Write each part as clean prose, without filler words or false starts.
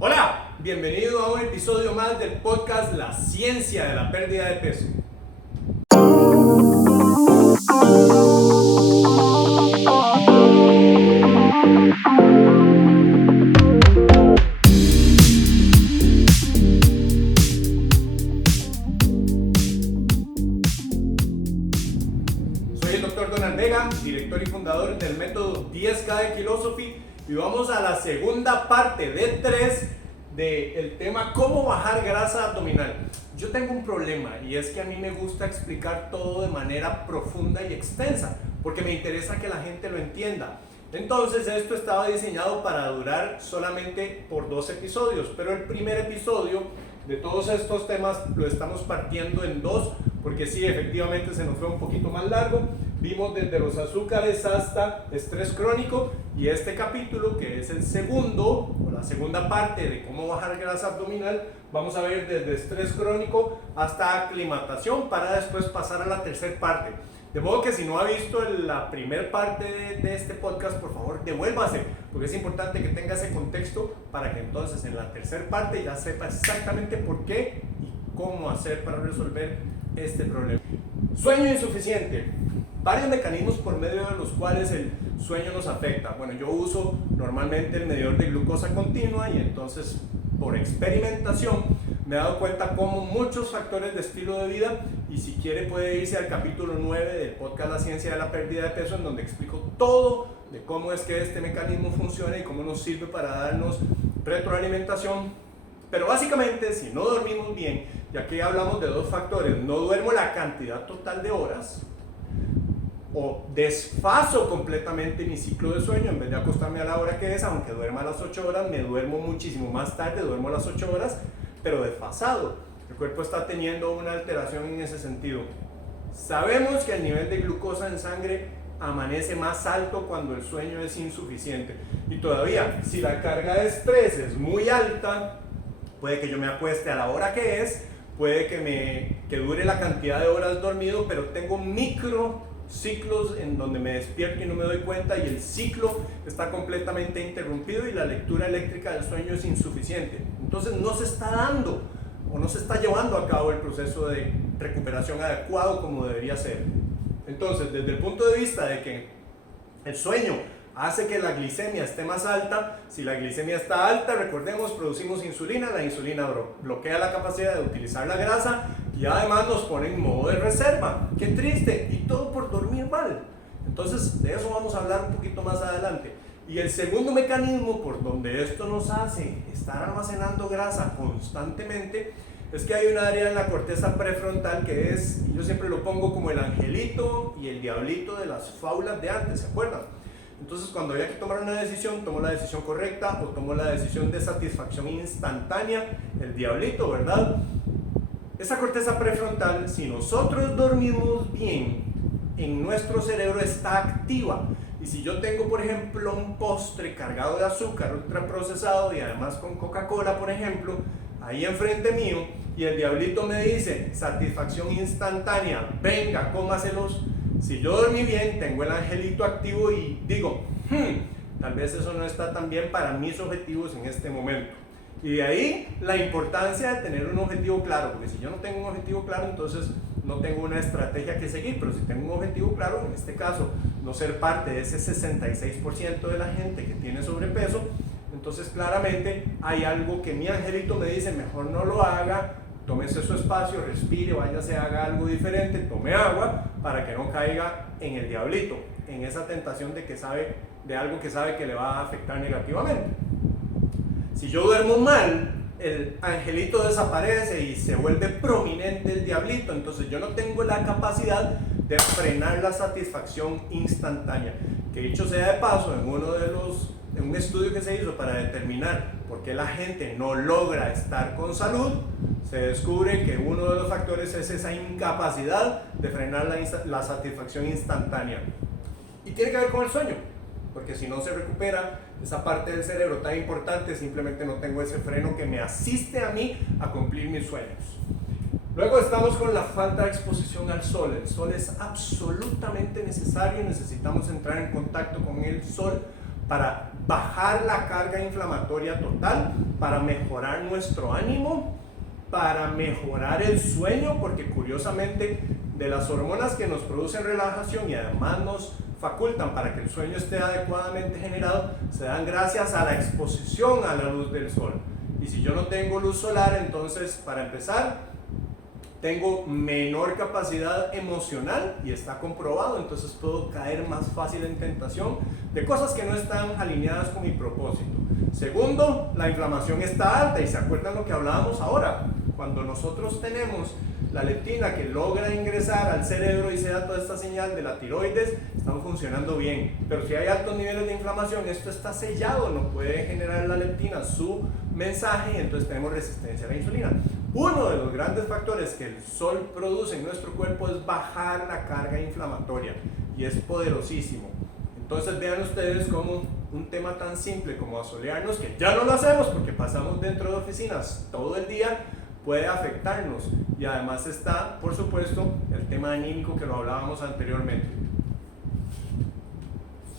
Hola, bienvenido a un episodio más del podcast La Ciencia de la Pérdida de Peso. Soy el Dr. Donald Vega, director y fundador del método 10K de Philosophy, y vamos a la segunda parte de 3 del tema cómo bajar grasa abdominal. Yo tengo un problema y es que a mí me gusta explicar todo de manera profunda y extensa porque me interesa que la gente lo entienda. Entonces esto estaba diseñado para durar solamente por 2 episodios, pero el primer episodio de todos estos temas lo estamos partiendo en 2 porque sí, efectivamente se nos fue un poquito más largo. Vimos desde los azúcares hasta estrés crónico, y este capítulo, que es el segundo o la segunda parte de cómo bajar grasa abdominal, vamos a ver desde estrés crónico hasta aclimatación para después pasar a la tercera parte. De modo que si no ha visto la primera parte de este podcast, por favor devuélvase, porque es importante que tenga ese contexto para que entonces en la tercera parte ya sepa exactamente por qué y cómo hacer para resolver este problema. Sueño insuficiente. Varios mecanismos por medio de los cuales el sueño nos afecta. Bueno, yo uso normalmente el medidor de glucosa continua, y entonces por experimentación me he dado cuenta cómo muchos factores de estilo de vida, y si quiere puede irse al capítulo 9 del podcast La Ciencia de la Pérdida de Peso, en donde explico todo de cómo es que este mecanismo funciona y cómo nos sirve para darnos retroalimentación. Pero básicamente, si no dormimos bien, y aquí hablamos de 2 factores: no duermo la cantidad total de horas, o desfaso completamente mi ciclo de sueño. En vez de acostarme a la hora que es, aunque duerma a las 8 horas, me duermo muchísimo más tarde, duermo a las 8 horas, pero desfasado. El cuerpo está teniendo una alteración en ese sentido. Sabemos que el nivel de glucosa en sangre amanece más alto cuando el sueño es insuficiente. Y todavía, si la carga de estrés es muy alta, puede que yo me acueste a la hora que es, puede que dure la cantidad de horas dormido, pero tengo micro ciclos en donde me despierto y no me doy cuenta, y el ciclo está completamente interrumpido y la lectura eléctrica del sueño es insuficiente. Entonces no se está dando o no se está llevando a cabo el proceso de recuperación adecuado como debería ser. Entonces, desde el punto de vista de que el sueño hace que la glicemia esté más alta, si la glicemia está alta, recordemos, producimos insulina, la insulina bloquea la capacidad de utilizar la grasa y además nos pone en modo de reserva. ¡Qué triste! Y todo por dormir mal. Entonces, de eso vamos a hablar un poquito más adelante. Y el segundo mecanismo por donde esto nos hace estar almacenando grasa constantemente es que hay un área en la corteza prefrontal que es, y yo siempre lo pongo como el angelito y el diablito de las fábulas de antes, ¿se acuerdan? Entonces, cuando había que tomar una decisión, tomo la decisión correcta o tomo la decisión de satisfacción instantánea, el diablito, ¿verdad? Esa corteza prefrontal, si nosotros dormimos bien, en nuestro cerebro está activa. Y si yo tengo, por ejemplo, un postre cargado de azúcar ultraprocesado y además con Coca-Cola, por ejemplo, ahí enfrente mío, y el diablito me dice satisfacción instantánea, venga, cómaselos. Si yo dormí bien, tengo el angelito activo y digo, tal vez eso no está tan bien para mis objetivos en este momento. Y de ahí la importancia de tener un objetivo claro, porque si yo no tengo un objetivo claro, entonces no tengo una estrategia que seguir. Pero si tengo un objetivo claro, en este caso, no ser parte de ese 66% de la gente que tiene sobrepeso, entonces claramente hay algo que mi angelito me dice, mejor no lo haga, tómese su espacio, respire, váyase, haga algo diferente, tome agua, para que no caiga en el diablito, en esa tentación de algo que sabe que le va a afectar negativamente. Si yo duermo mal, el angelito desaparece y se vuelve prominente el diablito. Entonces yo no tengo la capacidad de frenar la satisfacción instantánea. Que dicho sea de paso, en un estudio que se hizo para determinar por qué la gente no logra estar con salud, se descubre que uno de los factores es esa incapacidad de frenar la satisfacción instantánea. Y tiene que ver con el sueño, porque si no se recupera esa parte del cerebro tan importante, simplemente no tengo ese freno que me asiste a mí a cumplir mis sueños. Luego estamos con la falta de exposición al sol. El sol es absolutamente necesario, necesitamos entrar en contacto con el sol para bajar la carga inflamatoria total, para mejorar nuestro ánimo, para mejorar el sueño, porque curiosamente de las hormonas que nos producen relajación y además nos facultan para que el sueño esté adecuadamente generado, se dan gracias a la exposición a la luz del sol. Y si yo no tengo luz solar, entonces para empezar tengo menor capacidad emocional y está comprobado, entonces puedo caer más fácil en tentación de cosas que no están alineadas con mi propósito. Segundo, la inflamación está alta y se acuerdan lo que hablábamos ahora, cuando nosotros tenemos la leptina que logra ingresar al cerebro y se da toda esta señal de la tiroides, estamos funcionando bien. Pero si hay altos niveles de inflamación, esto está sellado, no puede generar la leptina su mensaje y entonces tenemos resistencia a la insulina. Uno de los grandes factores que el sol produce en nuestro cuerpo es bajar la carga inflamatoria y es poderosísimo. Entonces vean ustedes cómo un tema tan simple como asolearnos, que ya no lo hacemos porque pasamos dentro de oficinas todo el día, puede afectarnos. Y además está, por supuesto, el tema anímico que lo hablábamos anteriormente.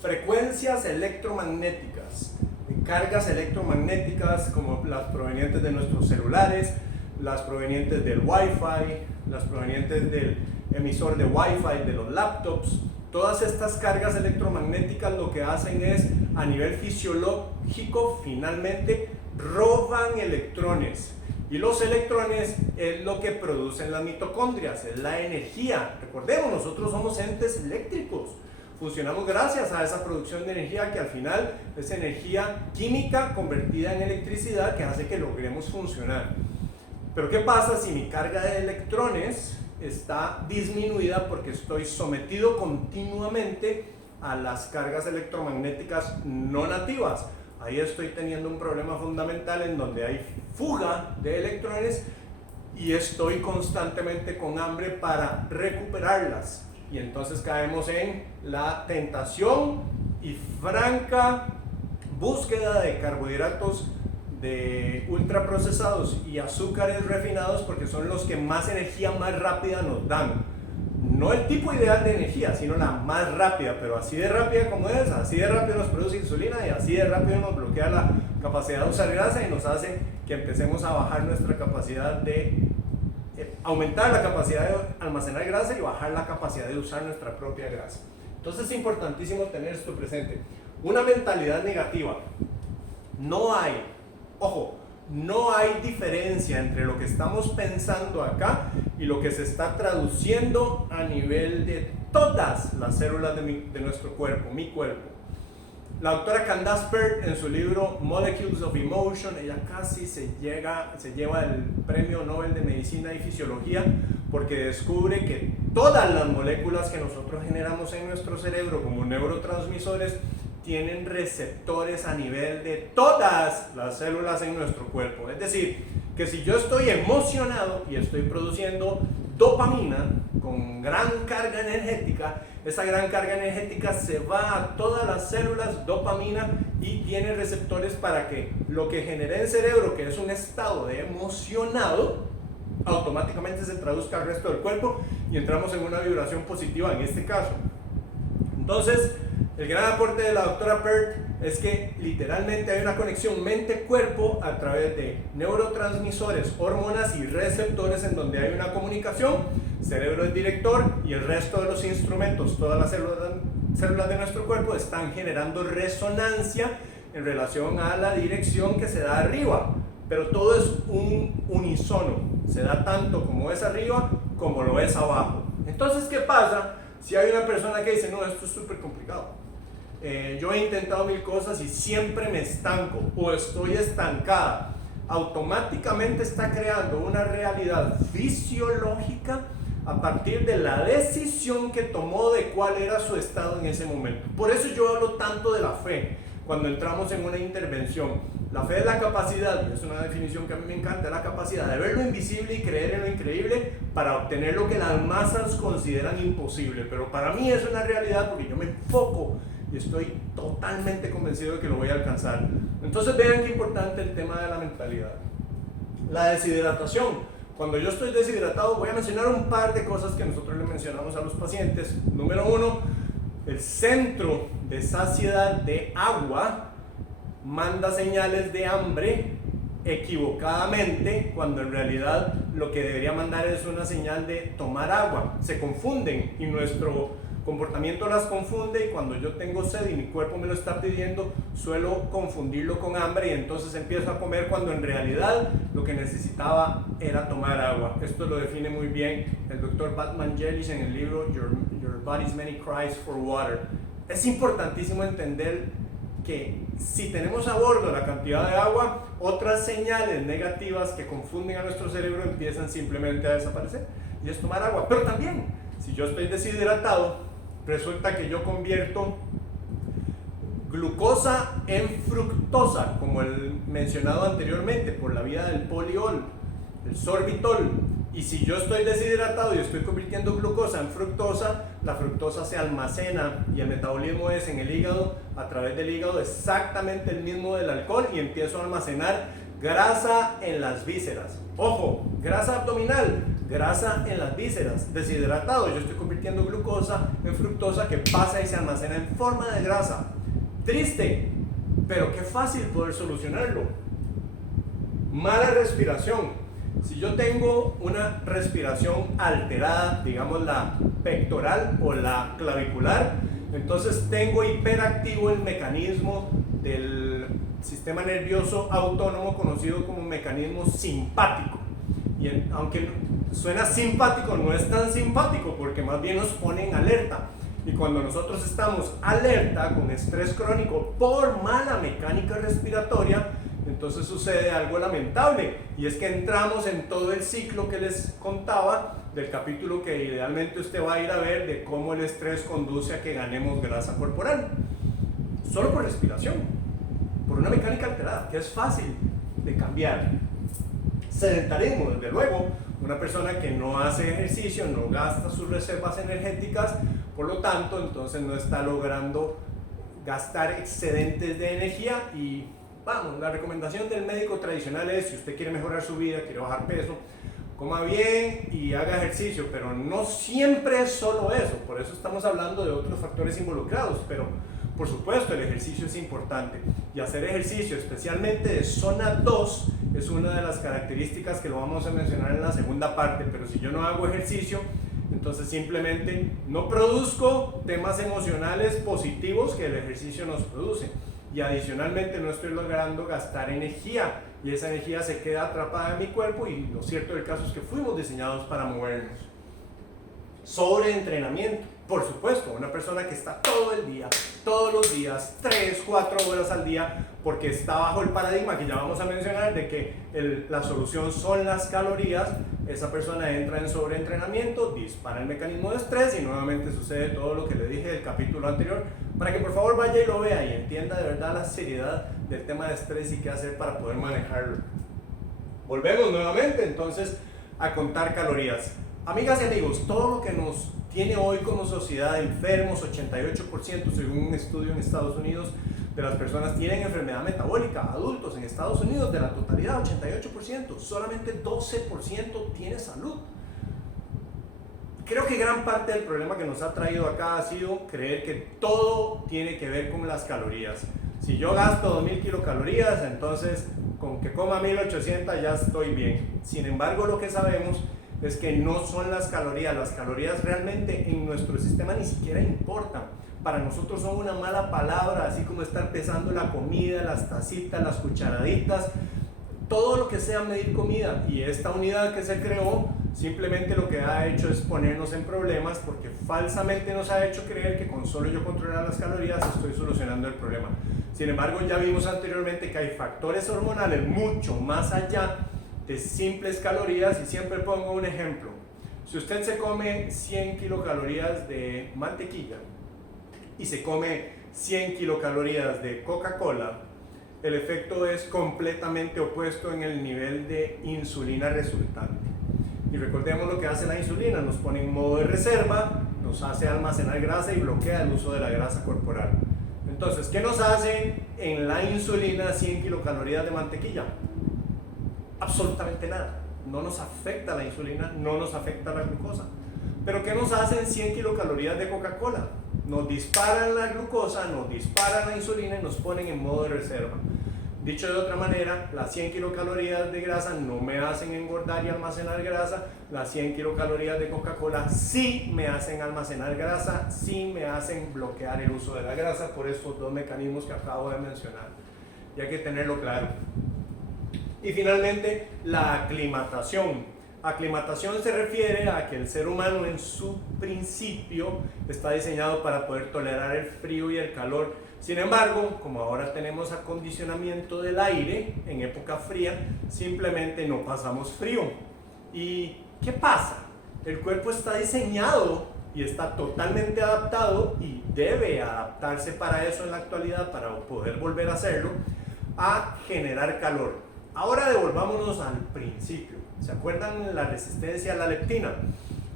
Frecuencias electromagnéticas, cargas electromagnéticas como las provenientes de nuestros celulares, las provenientes del Wi-Fi, las provenientes del emisor de Wi-Fi de los laptops. Todas estas cargas electromagnéticas lo que hacen es, a nivel fisiológico, finalmente roban electrones. Y los electrones es lo que producen las mitocondrias, es la energía. Recordemos, nosotros somos entes eléctricos. Funcionamos gracias a esa producción de energía que al final es energía química convertida en electricidad que hace que logremos funcionar. Pero ¿qué pasa si mi carga de electrones está disminuida porque estoy sometido continuamente a las cargas electromagnéticas no nativas? Ahí estoy teniendo un problema fundamental en donde hay fuga de electrones y estoy constantemente con hambre para recuperarlas. Y entonces caemos en la tentación y franca búsqueda de carbohidratos de ultraprocesados y azúcares refinados porque son los que más energía más rápida nos dan. No el tipo ideal de energía, sino la más rápida, pero así de rápida como es, así de rápido nos produce insulina y así de rápido nos bloquea la capacidad de usar grasa y nos hace que empecemos a bajar nuestra capacidad de aumentar la capacidad de almacenar grasa y bajar la capacidad de usar nuestra propia grasa. Entonces es importantísimo tener esto presente. Una mentalidad negativa. No hay, ojo, no hay diferencia entre lo que estamos pensando acá y lo que se está traduciendo a nivel de todas las células de nuestro cuerpo, mi cuerpo. La doctora Candace Pert, en su libro Molecules of Emotion, ella casi se lleva el premio Nobel de Medicina y Fisiología porque descubre que todas las moléculas que nosotros generamos en nuestro cerebro como neurotransmisores tienen receptores a nivel de todas las células en nuestro cuerpo. Es decir, que si yo estoy emocionado y estoy produciendo dopamina con gran carga energética, esa gran carga energética se va a todas las células, dopamina, y tiene receptores para que lo que genere en cerebro, que es un estado de emocionado, automáticamente se traduzca al resto del cuerpo y entramos en una vibración positiva en este caso. Entonces, el gran aporte de la doctora Pert es que literalmente hay una conexión mente-cuerpo a través de neurotransmisores, hormonas y receptores en donde hay una comunicación. Cerebro es director y el resto de los instrumentos, todas las células de nuestro cuerpo están generando resonancia en relación a la dirección que se da arriba. Pero todo es un unísono, se da tanto como es arriba como lo es abajo. Entonces, ¿qué pasa si hay una persona que dice, no, esto es súper complicado? Yo he intentado mil cosas y siempre me estanco o estoy estancada. Automáticamente está creando una realidad fisiológica a partir de la decisión que tomó de cuál era su estado en ese momento. Por eso yo hablo tanto de la fe cuando entramos en una intervención. La fe es la capacidad, y es una definición que a mí me encanta, la capacidad de ver lo invisible y creer en lo increíble para obtener lo que las masas consideran imposible. Pero para mí es una realidad porque yo me enfoco y estoy totalmente convencido de que lo voy a alcanzar. Entonces vean qué importante el tema de la mentalidad. La deshidratación. Cuando yo estoy deshidratado, voy a mencionar un par de cosas que nosotros le mencionamos a los pacientes. Número uno, El centro de saciedad de agua manda señales de hambre equivocadamente, cuando en realidad lo que debería mandar es una señal de tomar agua. Se confunden y nuestro comportamiento las confunde, y cuando yo tengo sed y mi cuerpo me lo está pidiendo, suelo confundirlo con hambre y entonces empiezo a comer cuando en realidad lo que necesitaba era tomar agua. Esto lo define muy bien el Dr. Batman Jellish en el libro Your Body's Many Cries for Water. Es importantísimo entender que si tenemos a bordo la cantidad de agua, otras señales negativas que confunden a nuestro cerebro empiezan simplemente a desaparecer, y es tomar agua. Pero también, si yo estoy deshidratado, resulta que yo convierto glucosa en fructosa, como el mencionado anteriormente, por la vía del poliol, el sorbitol. Y si yo estoy deshidratado y estoy convirtiendo glucosa en fructosa, la fructosa se almacena y el metabolismo es en el hígado, a través del hígado, exactamente el mismo del alcohol, y empiezo a almacenar grasa en las vísceras. Ojo, grasa abdominal, grasa en las vísceras. Deshidratado, yo estoy convirtiendo glucosa en fructosa, que pasa y se almacena en forma de grasa. Triste, pero qué fácil poder solucionarlo. Mala respiración. Si yo tengo una respiración alterada, digamos la pectoral o la clavicular, entonces tengo hiperactivo el mecanismo del sistema nervioso autónomo conocido como mecanismo simpático. Y aunque suena simpático, no es tan simpático, porque más bien nos pone en alerta. Y cuando nosotros estamos alerta con estrés crónico por mala mecánica respiratoria, entonces sucede algo lamentable, y es que entramos en todo el ciclo que les contaba del capítulo que idealmente usted va a ir a ver, de cómo el estrés conduce a que ganemos grasa corporal, solo por respiración, por una mecánica alterada, que es fácil de cambiar. Sedentarismo, desde luego, una persona que no hace ejercicio, no gasta sus reservas energéticas, por lo tanto, entonces no está logrando gastar excedentes de energía. Y vamos, la recomendación del médico tradicional es: si usted quiere mejorar su vida, quiere bajar peso, coma bien y haga ejercicio, pero no siempre es solo eso. Por eso estamos hablando de otros factores involucrados, pero por supuesto el ejercicio es importante, y hacer ejercicio, especialmente de zona 2, es una de las características que lo vamos a mencionar en la segunda parte. Pero si yo no hago ejercicio, entonces simplemente no produzco temas emocionales positivos que el ejercicio nos produce, y adicionalmente no estoy logrando gastar energía, y esa energía se queda atrapada en mi cuerpo, y lo cierto del caso es que fuimos diseñados para movernos. Sobreentrenamiento, por supuesto, una persona que está todo el día, todos los días, 3, 4 horas al día, porque está bajo el paradigma que ya vamos a mencionar de que la solución son las calorías, esa persona entra en sobreentrenamiento, dispara el mecanismo de estrés, y nuevamente sucede todo lo que le dije del capítulo anterior, para que por favor vaya y lo vea y entienda de verdad la seriedad del tema de estrés y qué hacer para poder manejarlo. Volvemos nuevamente entonces a contar calorías. Amigas y amigos, todo lo que nos tiene hoy como sociedad enfermos, 88% según un estudio en Estados Unidos de las personas tienen enfermedad metabólica, adultos en Estados Unidos, de la totalidad 88%, solamente 12% tiene salud. Creo que gran parte del problema que nos ha traído acá ha sido creer que todo tiene que ver con las calorías. Si yo gasto 2000 kilocalorías, entonces con que coma 1800 ya estoy bien. Sin embargo, lo que sabemos es que no son las calorías realmente en nuestro sistema ni siquiera importan. Para nosotros son una mala palabra, así como estar pesando la comida, las tacitas, las cucharaditas, todo lo que sea medir comida. Y esta unidad que se creó simplemente lo que ha hecho es ponernos en problemas, porque falsamente nos ha hecho creer que con solo yo controlar las calorías estoy solucionando el problema. Sin embargo, ya vimos anteriormente que hay factores hormonales mucho más allá de simples calorías, y siempre pongo un ejemplo. Si usted se come 100 kilocalorías de mantequilla y se come 100 kilocalorías de Coca-Cola, el efecto es completamente opuesto en el nivel de insulina resultante. Y recordemos lo que hace la insulina: nos pone en modo de reserva, nos hace almacenar grasa y bloquea el uso de la grasa corporal. Entonces, ¿qué nos hace en la insulina 100 kilocalorías de mantequilla? Absolutamente nada. No nos afecta la insulina, no nos afecta la glucosa. Pero ¿qué nos hacen 100 kilocalorías de Coca-Cola? nos disparan la glucosa, nos disparan la insulina y nos ponen en modo de reserva. Dicho de otra manera, las 100 kilocalorías de grasa no me hacen engordar y almacenar grasa, las 100 kilocalorías de Coca-Cola sí me hacen almacenar grasa, sí me hacen bloquear el uso de la grasa por estos dos mecanismos que acabo de mencionar. Y hay que tenerlo claro. Y finalmente, la aclimatación. Aclimatación se refiere a que el ser humano en su principio está diseñado para poder tolerar el frío y el calor. Sin embargo, como ahora tenemos acondicionamiento del aire en época fría, simplemente no pasamos frío. ¿Y qué pasa? El cuerpo está diseñado y está totalmente adaptado y debe adaptarse para eso en la actualidad, para poder volver a hacerlo, a generar calor. Ahora devolvámonos al principio. ¿Se acuerdan la resistencia a la leptina?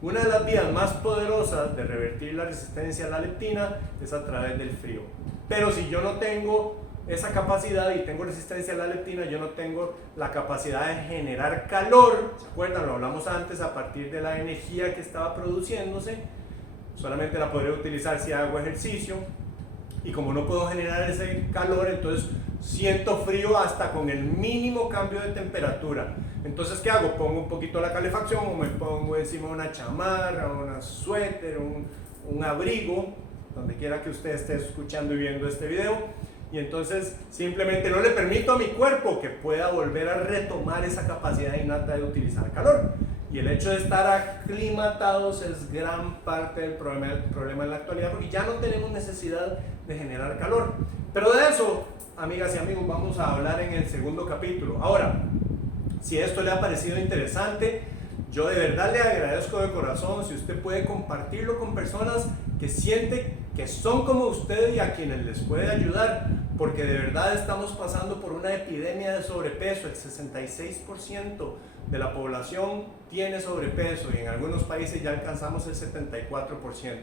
Una de las vías más poderosas de revertir la resistencia a la leptina es a través del frío. Pero si yo no tengo esa capacidad y tengo resistencia a la leptina, yo no tengo la capacidad de generar calor. ¿Se acuerdan? Lo hablamos antes, a partir de la energía que estaba produciéndose. Solamente la podré utilizar si hago ejercicio. Y como no puedo generar ese calor, entonces siento frío hasta con el mínimo cambio de temperatura. Entonces, ¿qué hago? Pongo un poquito la calefacción o me pongo encima una chamarra, una suéter, un abrigo, donde quiera que usted esté escuchando y viendo este video. Y entonces simplemente no le permito a mi cuerpo que pueda volver a retomar esa capacidad innata de utilizar calor. Y el hecho de estar aclimatados es gran parte del problema en la actualidad, porque ya no tenemos necesidad de generar calor. Pero de eso, amigas y amigos, vamos a hablar en el segundo capítulo. Ahora, si esto le ha parecido interesante, yo de verdad le agradezco de corazón si usted puede compartirlo con personas que sienten que son como usted y a quienes les puede ayudar, porque de verdad estamos pasando por una epidemia de sobrepeso. El 66% de la población tiene sobrepeso y en algunos países ya alcanzamos el 74%.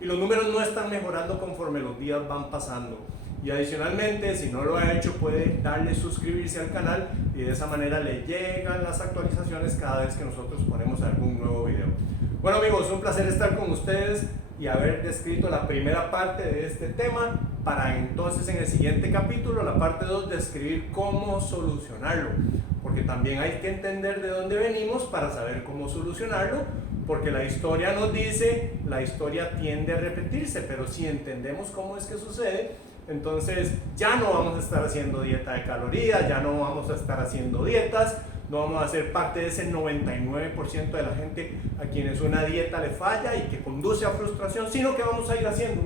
Y los números no están mejorando conforme los días van pasando. Y adicionalmente, si no lo ha hecho, puede darle suscribirse al canal y de esa manera le llegan las actualizaciones cada vez que nosotros ponemos algún nuevo video. Bueno amigos, un placer estar con ustedes y haber descrito la primera parte de este tema, para entonces en el siguiente capítulo, la parte 2, describir cómo solucionarlo, porque también hay que entender de dónde venimos para saber cómo solucionarlo, porque la historia nos dice, la historia tiende a repetirse, pero si entendemos cómo es que sucede, entonces ya no vamos a estar haciendo dieta de calorías, ya no vamos a estar haciendo dietas, no vamos a ser parte de ese 99% de la gente a quienes una dieta le falla y que conduce a frustración, sino que vamos a ir haciendo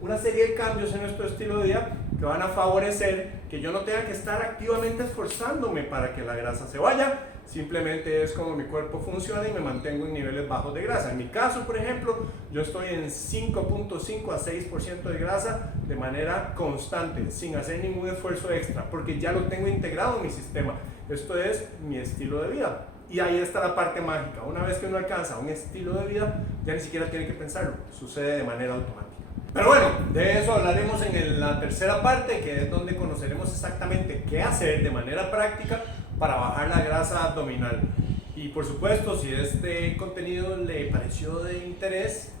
una serie de cambios en nuestro estilo de vida que van a favorecer que yo no tenga que estar activamente esforzándome para que la grasa se vaya. Simplemente es como mi cuerpo funciona y me mantengo en niveles bajos de grasa. En mi caso, por ejemplo, yo estoy en 5.5 a 6% de grasa de manera constante, sin hacer ningún esfuerzo extra, porque ya lo tengo integrado en mi sistema. Esto es mi estilo de vida. Y ahí está la parte mágica. Una vez que uno alcanza un estilo de vida, ya ni siquiera tiene que pensarlo, sucede de manera automática. Pero bueno, de eso hablaremos en la tercera parte, que es donde conoceremos exactamente qué hacer de manera práctica para bajar la grasa abdominal. Y por supuesto, si este contenido le pareció de interés,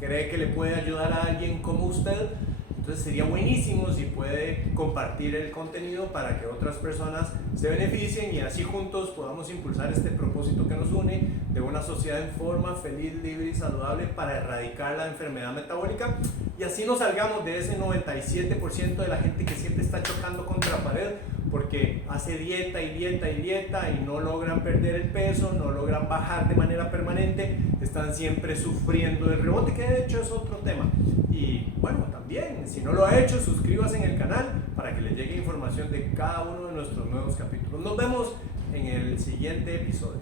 cree que le puede ayudar a alguien como usted, entonces sería buenísimo si puede compartir el contenido para que otras personas se beneficien y así juntos podamos impulsar este propósito que nos une de una sociedad en forma, feliz, libre y saludable para erradicar la enfermedad metabólica, y así nos salgamos de ese 97% de la gente que siempre está chocando contra la pared porque hace dieta y dieta y dieta y no logran perder el peso, no logran bajar de manera permanente, están siempre sufriendo del rebote, que de hecho es otro tema. Y bueno, también, si no lo ha hecho, suscríbase en el canal para que le llegue información de cada uno de nuestros nuevos capítulos. Nos vemos en el siguiente episodio.